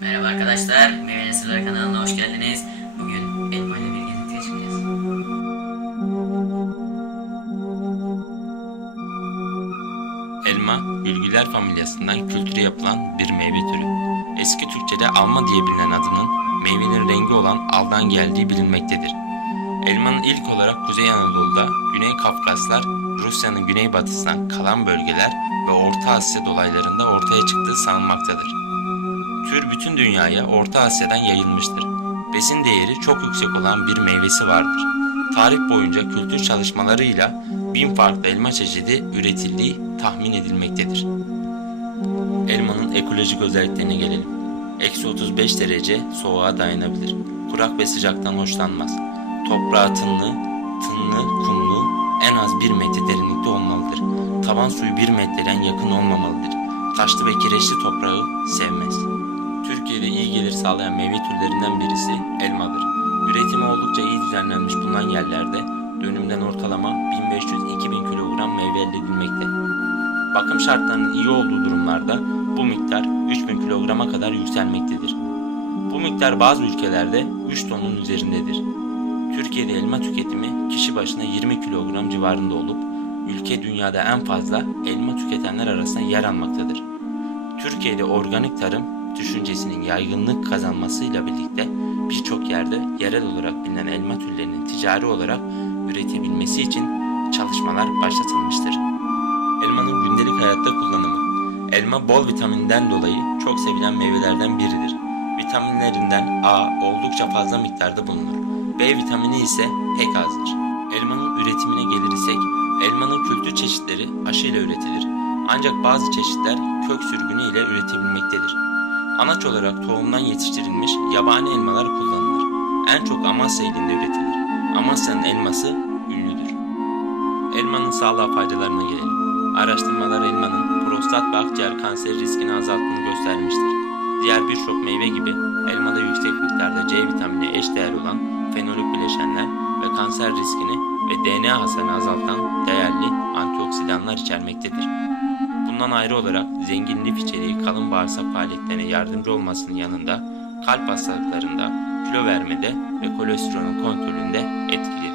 Merhaba arkadaşlar, Meyve Sırlar kanalına hoş geldiniz. Bugün elma ile bir gezintiye çıkacağız. Elma, gülgüler familyasından kültüre yapılan bir meyve türü. Eski Türkçe'de alma diye bilinen adının meyvenin rengi olan aldan geldiği bilinmektedir. Elmanın ilk olarak Kuzey Anadolu'da, Güney Kafkaslar, Rusya'nın güneybatısından kalan bölgeler ve Orta Asya dolaylarında ortaya çıktığı sanılmaktadır. Tür bütün dünyaya Orta Asya'dan yayılmıştır. Besin değeri çok yüksek olan bir meyvesi vardır. Tarih boyunca kültür çalışmalarıyla bin farklı elma çeşidi üretildiği tahmin edilmektedir. Elmanın ekolojik özelliklerine gelelim. Eksi 35 derece soğuğa dayanabilir. Kurak ve sıcaktan hoşlanmaz. Toprağı tınlı, tınlı, kumlu, en az 1 metre derinlikte olmalıdır. Taban suyu 1 metreden yakın olmamalıdır. Taşlı ve kireçli toprağı sevmez. Türkiye'de iyi gelir sağlayan meyve türlerinden birisi elmadır. Üretimi oldukça iyi düzenlenmiş bulunan yerlerde dönümden ortalama 1500-2000 kilogram meyve elde edilmekte. Bakım şartlarının iyi olduğu durumlarda bu miktar 3000 kilograma kadar yükselmektedir. Bu miktar bazı ülkelerde 3 tonun üzerindedir. Türkiye'de elma tüketimi kişi başına 20 kilogram civarında olup ülke dünyada en fazla elma tüketenler arasında yer almaktadır. Türkiye'de organik tarım düşüncesinin yaygınlık kazanmasıyla birlikte birçok yerde yerel olarak bilinen elma türlerinin ticari olarak üretebilmesi için çalışmalar başlatılmıştır. Elmanın gündelik hayatta kullanımı Elma bol vitaminden dolayı çok sevilen meyvelerden biridir. Vitaminlerinden A oldukça fazla miktarda bulunur. B vitamini ise pek azdır. Elmanın üretimine gelirsek, elmanın kültür çeşitleri aşıyla üretilir. Ancak bazı çeşitler kök sürgünü ile üretebilmektedir. Anaç olarak tohumdan yetiştirilmiş yabani elmalar kullanılır. En çok Amasya ilinde üretilir. Amasya'nın elması ünlüdür. Elmanın sağlığa faydalarına gelelim. Araştırmalar elmanın prostat ve akciğer kanseri riskini azalttığını göstermiştir. Diğer birçok meyve gibi elmada yüksek miktarda C vitamini eşdeğer olan fenolik bileşenler ve kanser riskini ve DNA hasarını azaltan değerli antioksidanlar içermektedir. Bundan ayrı olarak zengin lif içeriği kalın bağırsak faaliyetlerine yardımcı olmasının yanında kalp hastalıklarında, kilo vermede ve kolesterolün kontrolünde etkili